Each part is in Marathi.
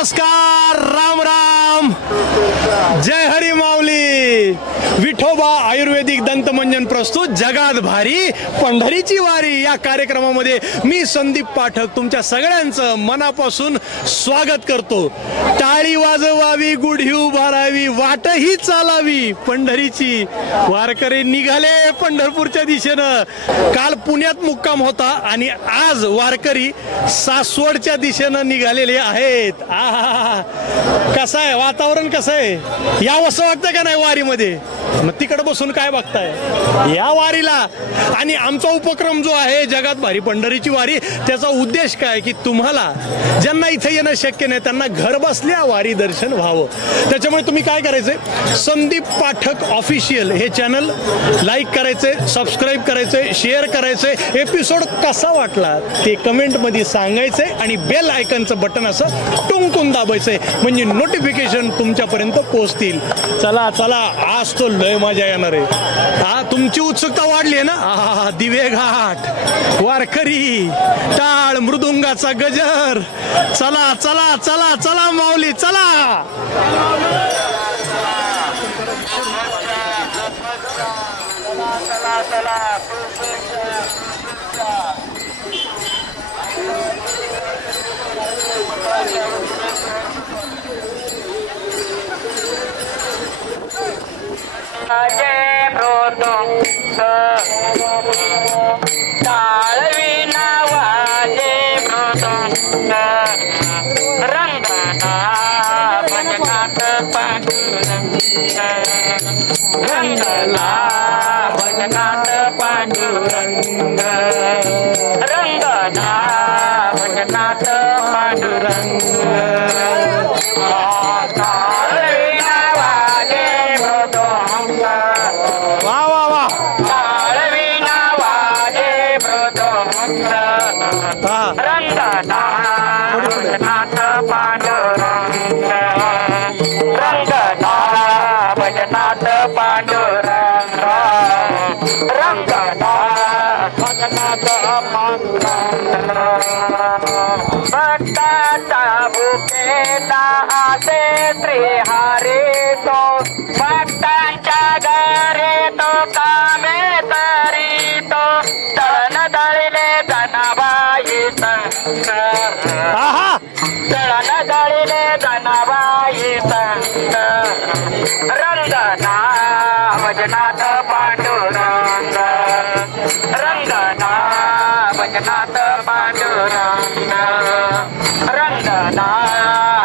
नमस्कार, राम राम, जय हरी माऊली. विठोबा आयुर्वेदिक दंतमंजन प्रस्तुत जगात भारी पंढरीची वारी या कार्यक्रमामध्ये मी संदीप पाठक तुमच्या सगळ्यांचं मनापासून स्वागत करतो. टाळी वाजवावी, गुढी उभारावी, वाटही चालावी पंढरीची. वारकरी निघाले पंढरपूरच्या दिशेनं. काल पुण्यात मुक्काम होता आणि आज वारकरी सासवडच्या दिशेनं निघालेले आहेत. कसं आहे वातावरण, कसं आहे, यावंसं वाटतं का नाही वारीमध्ये? मग तिकडे बसून काय बघताय या वारीला? आणि आमचा उपक्रम जो आहे जगात भारी पंढरीची वारी, त्याचा उद्देश काय की तुम्हाला ज्यांना इथे येणं शक्य नाही त्यांना घर बसल्या वारी दर्शन व्हावं. त्याच्यामुळे तुम्ही काय करायचंय, संदीप पाठक ऑफिशियल हे चॅनल लाईक करायचंय, सबस्क्राईब करायचंय, शेअर करायचंय. एपिसोड कसा वाटला ते कमेंटमध्ये सांगायचंय आणि बेल आयकनचं बटन असं टुंकून दाबायचंय म्हणजे नोटिफिकेशन तुमच्यापर्यंत पोहोचतील. चला चला, आज तो लय मजा येणार आहे. तुमची उत्सुकता वाढली आहे ना? दिवे घाट, वारकरी, टाळ मृदुंगाचा गजर. चला चला चला चला माऊली, चला. जय मृदुंग टाळविना वाजे मृदुंग रंगना भजनात पांडुरंग रंगना भजनात पांडुरंग रंगना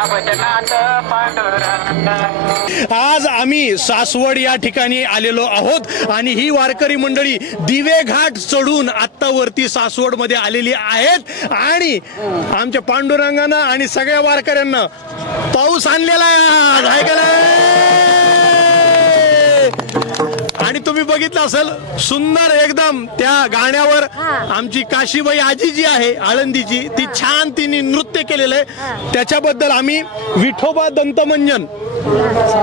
भजनात पांडुरंग. आज आम्ही सासवड या ठिकाणी आलेलो आहोत आणि ही वारकरी मंडळी दिवे घाट चढून आत्ता वरती सासवड मध्ये आलेली आहेत आणि आमच्या पांडुरंगानं आणि सगळ्या वारकऱ्यांना पाऊस आणलेला आहे का नाही? आणि तुम्ही बघितलं असेल सुंदर एकदम त्या गाण्यावर आमची काशीबाई आजी जी आहे आळंदीची, ती छान तिने नृत्य केलेलं आहे. त्याच्याबद्दल आम्ही विठोबा दंतमंजन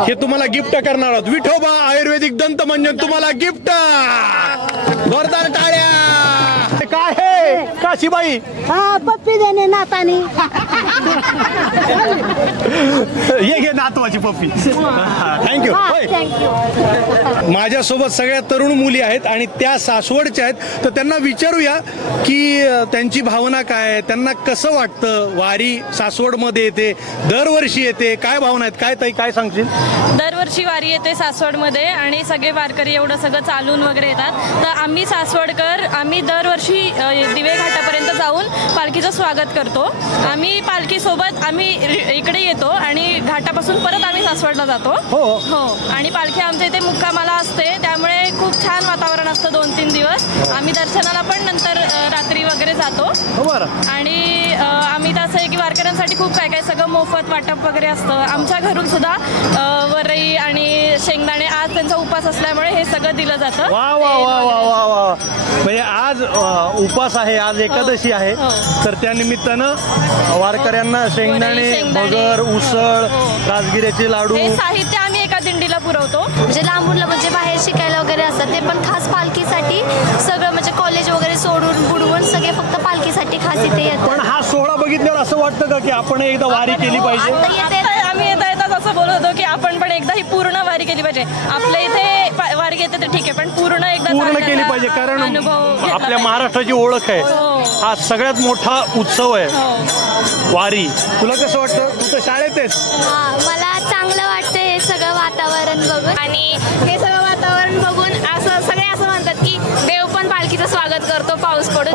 हे तुम्हाला गिफ्ट करणार आहोत. विठोबा आयुर्वेदिक दंतमंजन तुम्हाला गिफ्ट. जोरदार टाळ्या. काय आहे काशीबाई? पप्पी देणे नातानी. ये घे नातवाची पप्पी. थँक्यू. माझ्यासोबत सगळ्या तरुण मुली आहेत आणि त्या सासवडच्या आहेत, तर त्यांना विचारूया की त्यांची भावना काय, त्यांना कसं वाटतं वारी सासवडमध्ये येते, दरवर्षी येते, काय भावना आहेत, काय ताई काय सांगशील? दरवर्षी वारी येते सासवडमध्ये आणि सगळे वारकरी एवढं सगळं चालून वगैरे येतात. तर आम्ही सासवडकर आम्ही दरवर्षी दिवे घाटापर्यंत जाऊन पालखीचं स्वागत करतो. आम्ही पालखीसोबत आम्ही इकडे येतो आणि घाटापासून परत आम्ही सासवडला जातो. हो. आणि पालखी आमच्या इथे मुक्कामाला असते, त्यामुळे खूप छान वातावरण असतं 2-3 दिवस. आम्ही दर्शनाला पण नंतर रात्री वगैरे जातो. आणि आम्ही तसं आहे की वारकऱ्यांसाठी खूप काय काय सगळं मोफत वाटप वगैरे असतं. आमच्या घरून सुद्धा वरई आणि शेंगदाणे, आज त्यांचा उपास असल्यामुळे हे सगळं दिलं जातं. वा वा वा वा वा वा. म्हणजे आज उपास आहे, आज एकादशी आहे, तर त्या निमित्तानं वारकऱ्यांना शेंगदाणे, भगर, उसळ, राजगिऱ्याचे लाडू, हे साहित्य आम्ही एका दिंडीला पुरवतो. म्हणजे लांबून म्हणजे बाहेर शिकायला वगैरे असतात ते पण खास पालखीसाठी सगळं म्हणजे कॉलेज वगैरे सोडून बुडवून सगळे फक्त पालखीसाठी खास इथे येतात. पण हा सोहळा बघितल्यावर असं वाटतं का की आपण एकदा वारी केली पाहिजे? आम्ही येता येतात असं बोलत होतो की आपण पण एकदा ही पूर्ण वारी केली पाहिजे. आपल्या इथे वारी घेते तर ठीक आहे, पण पूर्ण केली पाहिजे, कारण अनुभव आपल्या महाराष्ट्राची ओळख आहे. हा सगळ्यात मोठा उत्सव आहे वारी. तुला कसं वाटतं? तू तर शाळेत आहेस. मला चांगलं वाटतं हे सगळं वातावरण बघून, आणि हे सगळं वातावरण बघून असं सगळे असं म्हणतात की देव पण पालखीचं स्वागत करतो पाऊस पडून.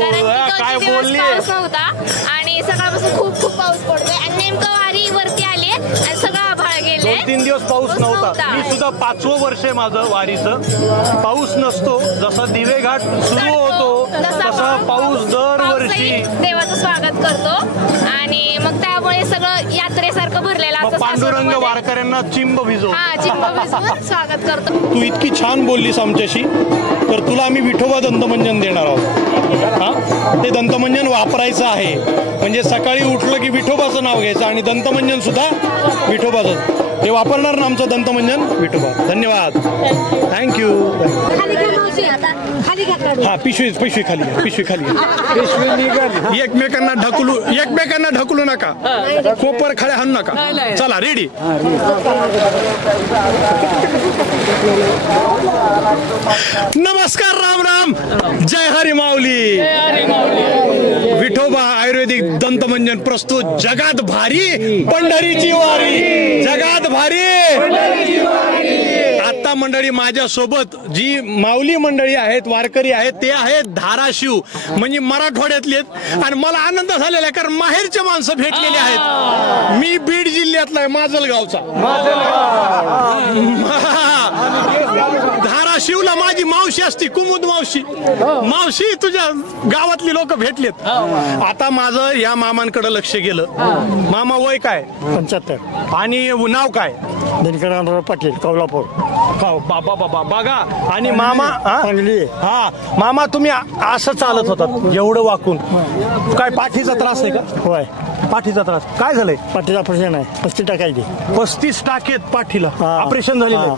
कारण की 2 दिवस पाऊस नव्हता आणि सकाळपासून खूप खूप पाऊस पडतोय आणि नेमकं वारी वरती आली आणि सगळं आभाळ गेले. 2-3 दिवस पाऊस नव्हता. मी सुद्धा 5वं वर्ष आहे माझं वारीचं. पाऊस नसतो, जसा दिवे घाट सुरू होतो तसा पाऊस दरवर्षी देवाचं स्वागत करतो आणि मग त्यामुळे सगळं यात्रेसारखं भरलेलं असतं. पांडुरंग वारकऱ्यांना चिंब भिजवतो. चिंब भिजवून स्वागत करतो. तू इतकी छान बोललीस आमच्याशी, तर तुला आम्ही विठोबा दंतमंजन देणार आहोत. हा, ते दंतमंजन वापरायचं आहे. म्हणजे सकाळी उठलं की विठोबाचं नाव घ्यायचं आणि दंतमंजन सुद्धा विठोबाचं. ते वापरणार ना आमचं दंतमंजन विठोबा. धन्यवाद, थँक्यू. हा, पिशवी खाली एकमेकांना ढकलू नका, कोपर खळ्या हाणू नका. चला, रेडी. नमस्कार, राम राम, जय हरी माऊली. विठोबा आयुर्वेदिक दंतमंजन प्रस्तुत जगात भारी पंढरीची वारी. जगात भारी. आता मंडळी माझ्या सोबत जी माऊली मंडळी आहेत, वारकरी आहेत, ते आहेत धाराशिव, म्हणजे मराठवाड्यातले आहेत. आणि मला आनंद झालेला आहे कारण माहेरचे माणसं भेटलेले आहेत. मी बीड जिल्ह्यातला आहे, माजलगावचा. धाराशिवला माझी मावशी असती, कुमुद मावशी. मावशी, तुझ्या गावातली लोक भेटलेत. आता माझं या मामांकडे लक्ष गेलं. मामा वय काय? 75. आणि नाव काय? दिनकरांराव पाटील, कोल्हापूर. बाबा बघा. आणि मामा चांगली. हा मामा, तुम्ही असं चालत होतात एवढं वाकून. काय पाठीचा त्रास आहे का? होय, पाठीचा त्रास. काय झालंय? पाठीचं ऑपरेशन आहे. 35 टाकायची. 35 टाके पाठीला ऑपरेशन झालेलं.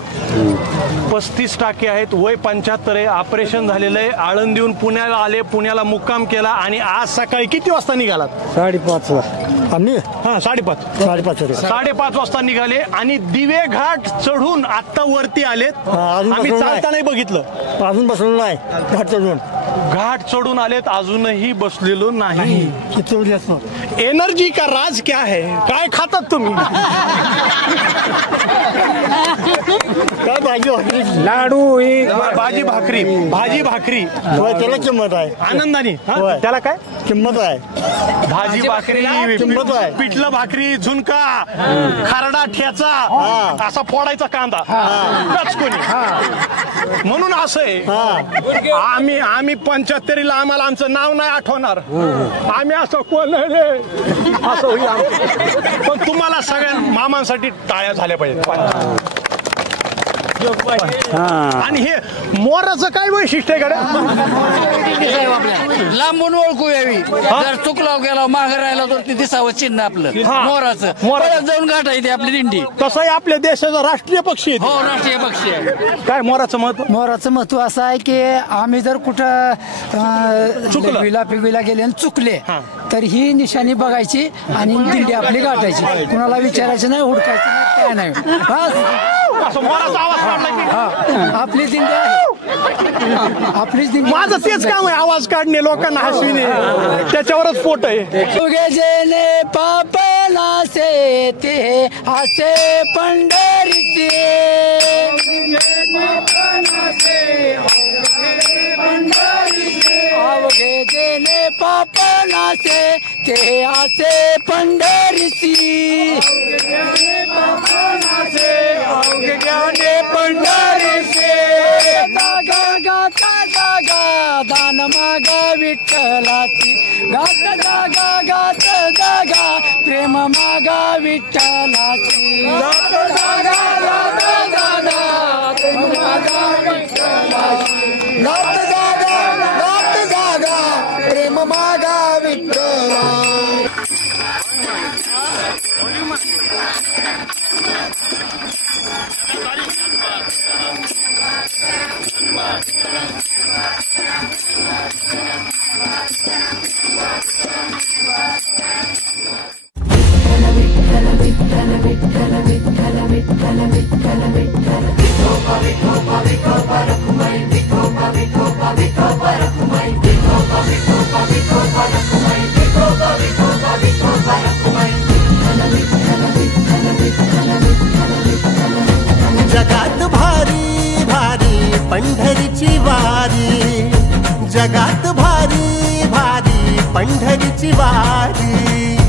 35 टाके आहेत. वय 75 आहे. ऑपरेशन झालेलं आहे. आळंदीहून पुण्याला आले, पुण्याला मुक्काम केला आणि आज सकाळी किती वाजता निघालात? 5:30ला. आम्ही 5:30 वाजता निघाले आणि दिवे घाट चढून आता वरती आलेत. आम्ही चालता नाही बघितलं. अजून बसलो नाही. घाट चढून आलेत, अजूनही बसलेलो नाही. एनर्जी का राज क्या है? काय खातात तुम्ही? काय भाजी भाकरी? लाडू, भाजी भाकरी. त्याला किंमत आहे. आनंदाने. त्याला काय किंमत आहे? भाजी भाकरी किंमत आहे. पिठलं भाकरी, झुणका, खरडा, ठेचा, असा फोडायचा कांदा कोणी. म्हणून असं आहे, आम्ही 75ला आम्हाला आमचं नाव नाही आठवणार. आम्ही असं कोण असं होईल. पण तुम्हाला सगळ्या मामांसाठी टाळ्या झाल्या पाहिजेत. आणि हे मोराचं काय वैशिष्ट्य आहे का? लांबून ओळखू यावी. जर चुकला गेला मागे राहिला तर ते दिसावं चिन्ह आपलं मोराचं. जाऊन गाठायची आपली दिंडी. तसं आहे आपल्या देशाचा राष्ट्रीय पक्षी आहे. हो, राष्ट्रीय पक्षी आहे. काय मोराचं महत्व? मोराचं महत्व असं आहे की आम्ही जर कुठं पिगवीला गेले आणि चुकले तर ही निशाणी बघायची आणि दिंडी आपली गाठायची. कुणाला विचारायचं नाही, हुडकायचं नाही, काय नाही. बस आपली दिंडी आहे. आपलीच दिंडी. माझं तेच काम आहे, आवाज काढणे, लोकांना हसविणे, त्याच्यावरच पोट आहे. जेने पापना से ते हसे पंढरीचे. अवघे जेने पापना से ते आसे पंढरीसी. जागा गाता जागा दान मागा विठ्ठलाची. गात जागा गात जागा प्रेम मागा विठ्ठलाची. गात जागा गात जागा प्रेम मागा विठ्ठलाची. गात जागा गात जागा प्रेम मागा विठ्ठला. जगात भारी भारी पंढरीची वारी, जगात भारी भारी पंढरीची वारी.